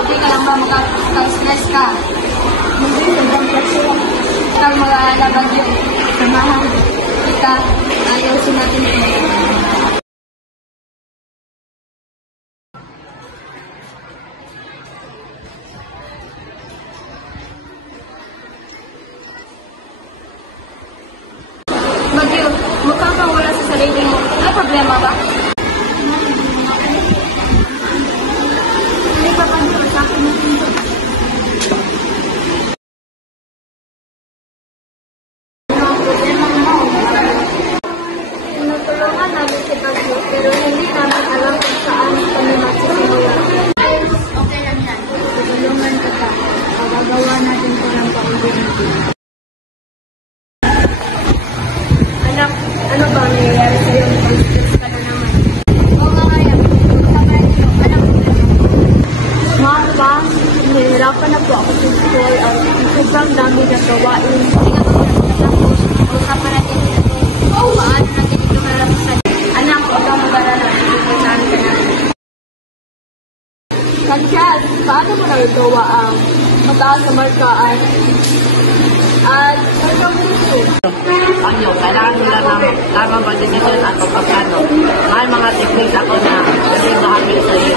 okay ka lang ba mag-stress ka? Hindi, sobrang pressure. Kang mag-aalaban yun. Samahan kita, ayusin natin ito. Bagyo, mukhang kang wala sa sarili mo. May problema ba? Hindi pa kanto sa akin na pinto. Tinutulungan namin si Bagyo, pero hindi namin alam kung saan kami magsisimula. Okay lang yan. Tutulungan kita. Pagagawa natin ito ng paulit-ulit. Anak, ano ba ang nangyayari sa'yo? Pag-stress ka na naman. Oo nga kaya. Magkakaroon ko. Alam mo na. Pa, nahihirapan na po ako sa school at sobrang dami na gawain. Usapan natin ito. Paano natin ito malalampasan? Anak, huwag kang mag-alala. Pupuntahan ka namin. Sanchez, paano mo nagagawa ang mataas na markaan at sobrang gusto? Ano, kailangan nila ng tamang pagdesisyon at pagpaplano. May mga techniques ako na sabihin mo kami sa iyo.